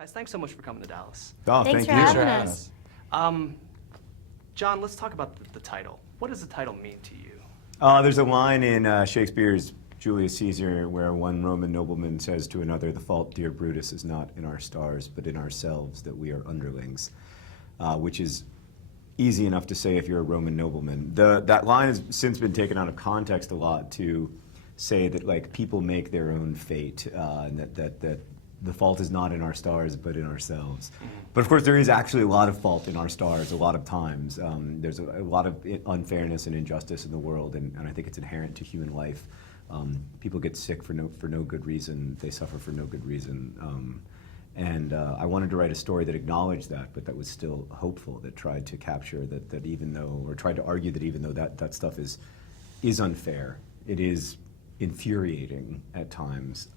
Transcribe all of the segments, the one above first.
Guys, thanks so much for coming to Dallas. Oh, Thanks thank for you. having us. John, let's talk about the title. What does the title mean to you? There's a line in Shakespeare's Julius Caesar where one Roman nobleman says to another, "The fault, dear Brutus, is not in our stars, but in ourselves, that we are underlings," which is easy enough to say if you're a Roman nobleman. That line has since been taken out of context a lot to say that like people make their own fate, and that the fault is not in our stars, but in ourselves. But of course, there is actually a lot of fault in our stars a lot of times. There's a lot of unfairness and injustice in the world, and I think it's inherent to human life. People get sick for no good reason. They suffer for no good reason. And I wanted to write a story that acknowledged that, but that was still hopeful, that tried to capture that even though, or tried to argue that even though that stuff is unfair, it is infuriating at times,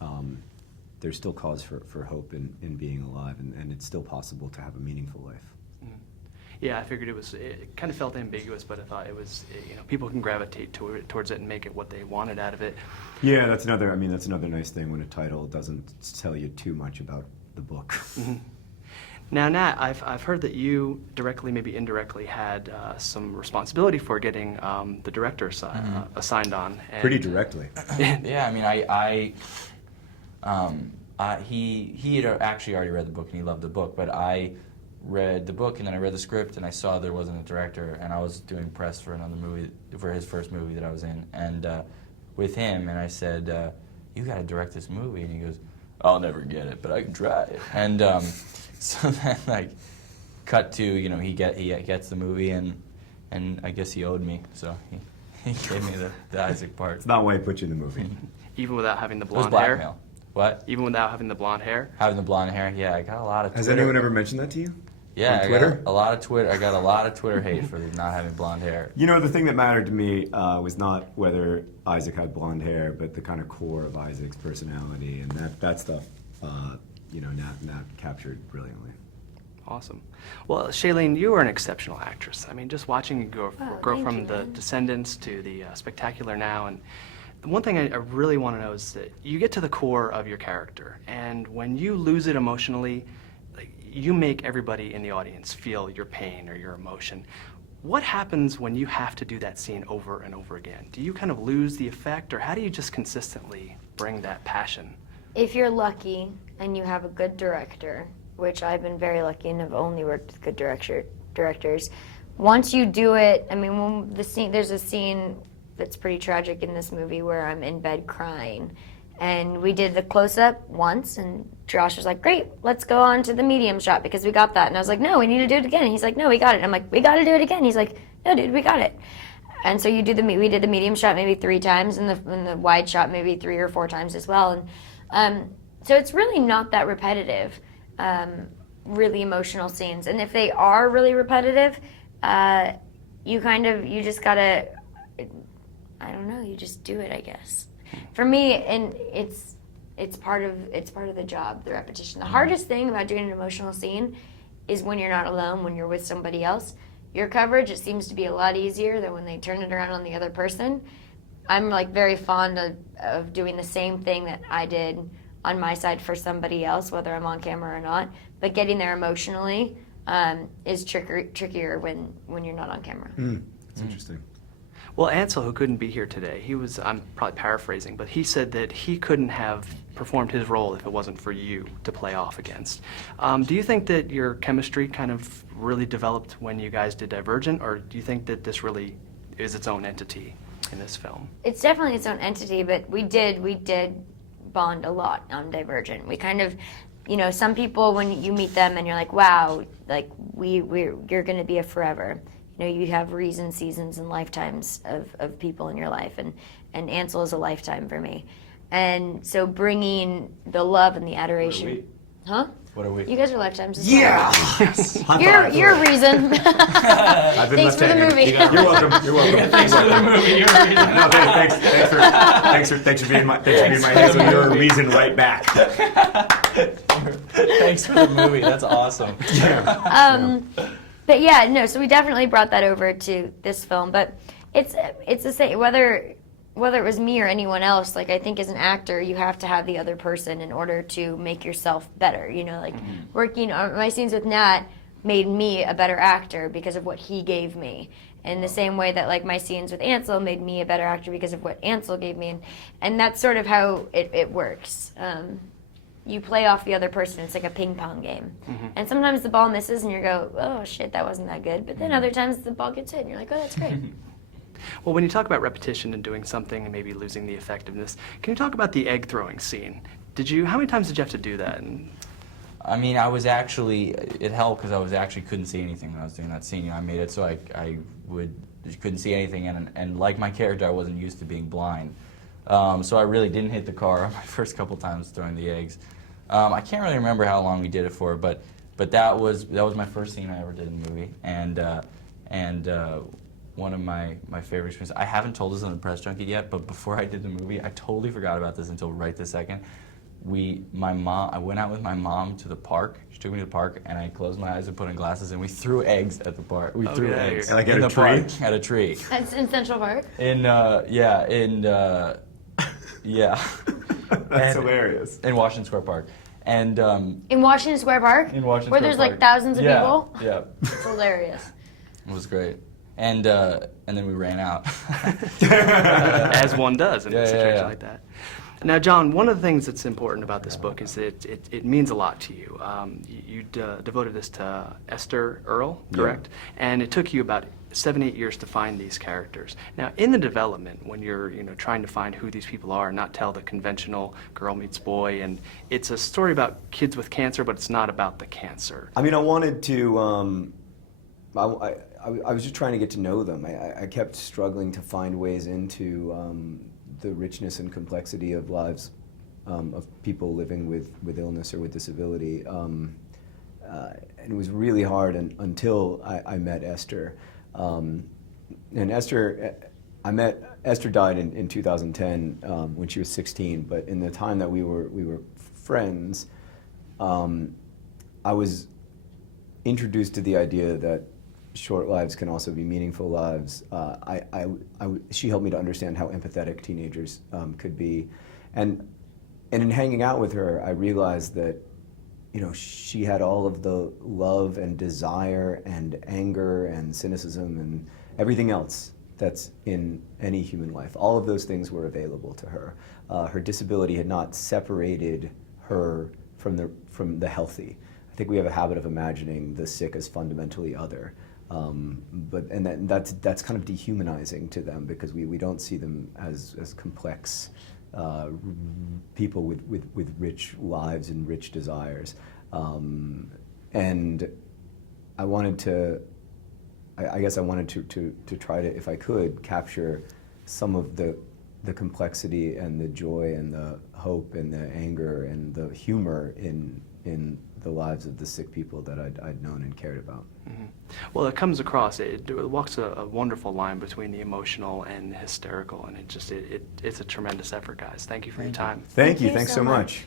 there's still cause for hope in being alive, and it's still possible to have a meaningful life. Yeah, I figured it kind of felt ambiguous, but I thought it was, people can gravitate towards it and make it what they wanted out of it. Yeah, that's another nice thing when a title doesn't tell you too much about the book. Mm-hmm. Now, Nat, I've heard that you directly, maybe indirectly, had some responsibility for getting the director assigned on. And Pretty directly. Yeah, I mean, he had actually already read the book and he loved the book, but I read the book and then I read the script and I saw there wasn't a director, and I was doing press for another movie, for his first movie that I was in, and with him, and I said, "You got to direct this movie," and he goes, "I'll never get it, but I can try it." And so then, like, cut to, he gets the movie, and I guess he owed me, so he gave me the Isaac part. It's not why he put you in the movie. Even without having the It was blonde hair? blackmail. What? Even without having the blonde hair? Having the blonde hair, yeah, I got a lot of Has Twitter. anyone ever mentioned that to you? Yeah, on Twitter? I got a lot of Twitter hate for not having blonde hair. The thing that mattered to me was not whether Isaac had blonde hair, but the kind of core of Isaac's personality, and that stuff, Nat captured brilliantly. Awesome. Well, Shailene, you are an exceptional actress. I mean, just watching you grow from the Descendants to the Spectacular Now, and the one thing I really want to know is that you get to the core of your character, and when you lose it emotionally, you make everybody in the audience feel your pain or your emotion. What happens when you have to do that scene over and over again? Do you kind of lose the effect, or how do you just consistently bring that passion? If you're lucky and you have a good director, which I've been very lucky and have only worked with good directors, once you do it, I mean, there's a scene that's pretty tragic in this movie where I'm in bed crying. And we did the close-up once, and Josh was like, "Great, let's go on to the medium shot because we got that." And I was like, "No, we need to do it again." And he's like, "No, we got it." And I'm like, "We got to do it again." He's like, "No, dude, we got it." And so we did the medium shot maybe 3 times, and the wide shot maybe 3 or 4 times as well. And so it's really not that repetitive, really emotional scenes. And if they are really repetitive, you just gotta, I don't know, you just do it, I guess. For me, and it's part of the job, the repetition. The hardest thing about doing an emotional scene is when you're not alone, when you're with somebody else. Your coverage, it seems to be a lot easier than when they turn it around on the other person. I'm very fond of doing the same thing that I did on my side for somebody else, whether I'm on camera or not. But getting there emotionally is trickier when you're not on camera. That's interesting. Well, Ansel, who couldn't be here today, I'm probably paraphrasing, but he said that he couldn't have performed his role if it wasn't for you to play off against. Do you think that your chemistry kind of really developed when you guys did Divergent, or do you think that this really is its own entity in this film? It's definitely its own entity, but we did bond a lot on Divergent. We kind of, some people, when you meet them and you're like, wow, you're going to be a forever. You have reasons, seasons, and lifetimes of people in your life, and Ansel is a lifetime for me. And so bringing the love and the adoration. Huh? What are we? You guys are lifetimes as Yeah! well. Yes! You're a reason. I've been Thanks for the movie. You're welcome. You're welcome. Thanks for the movie. You're a reason. No, thanks for being my Hazel. You're a reason right back. Thanks for the movie. That's awesome. Yeah. But yeah, no, so we definitely brought that over to this film. But it's the same, whether whether it was me or anyone else, like I think as an actor, you have to have the other person in order to make yourself better. You know, like working on my scenes with Nat made me a better actor because of what he gave me. In the same way that like my scenes with Ansel made me a better actor because of what Ansel gave me, and that's sort of how it works. You play off the other person. It's like a ping pong game, and sometimes the ball misses, and you go, "Oh shit, that wasn't that good." But then other times the ball gets hit, and you're like, "Oh, that's great." Well, when you talk about repetition and doing something and maybe losing the effectiveness, can you talk about the egg throwing scene? How many times did you have to do that? I mean, I was actually, it helped because I was actually couldn't see anything when I was doing that scene. You know, I made it so I couldn't see anything, and like my character, I wasn't used to being blind. So I really didn't hit the car my first couple times throwing the eggs. I can't really remember how long we did it for, but that was my first scene I ever did in the movie, and one of my favorite experiences. I haven't told this on the press junket yet, but before I did the movie, I totally forgot about this until right this second. I went out with my mom to the park. She took me to the park, and I closed my eyes and put on glasses, and we threw eggs at the park. We threw eggs Like at in a the tree? park, at a tree. That's in Central Park. Yeah. That's hilarious. In Washington Square Park. And In Washington Square Park? in Washington Where Square there's Park. like thousands of people? Yeah. It's hilarious. It was great. And then we ran out. As one does in a Yeah, situation yeah. like that. Now, John, one of the things that's important about this book is that it means a lot to you. You devoted this to Esther Earl, correct? Yeah. And it took you about 7-8 years to find these characters. Now, in the development, when you're trying to find who these people are, and not tell the conventional girl meets boy, and it's a story about kids with cancer, but it's not about the cancer. I mean, I wanted to. I was just trying to get to know them. I kept struggling to find ways into the richness and complexity of lives of people living with illness or with disability. And it was really hard until I met Esther. And Esther died in 2010 when she was 16. But in the time that we were friends, I was introduced to the idea that short lives can also be meaningful lives. She helped me to understand how empathetic teenagers could be, and in hanging out with her, I realized that she had all of the love and desire and anger and cynicism and everything else that's in any human life. All of those things were available to her. Her disability had not separated her from the healthy. I think we have a habit of imagining the sick as fundamentally other. That's kind of dehumanizing to them because we don't see them as complex people with rich lives and rich desires. And I wanted to, I guess I wanted to try to, if I could, capture some of the complexity and the joy and the hope and the anger and the humor in the lives of the sick people that I'd known and cared about. Mm-hmm. Well, it comes across, it walks a wonderful line between the emotional and the hysterical, and it's a tremendous effort, guys. Thank you for your time. Thank you. Thanks so much.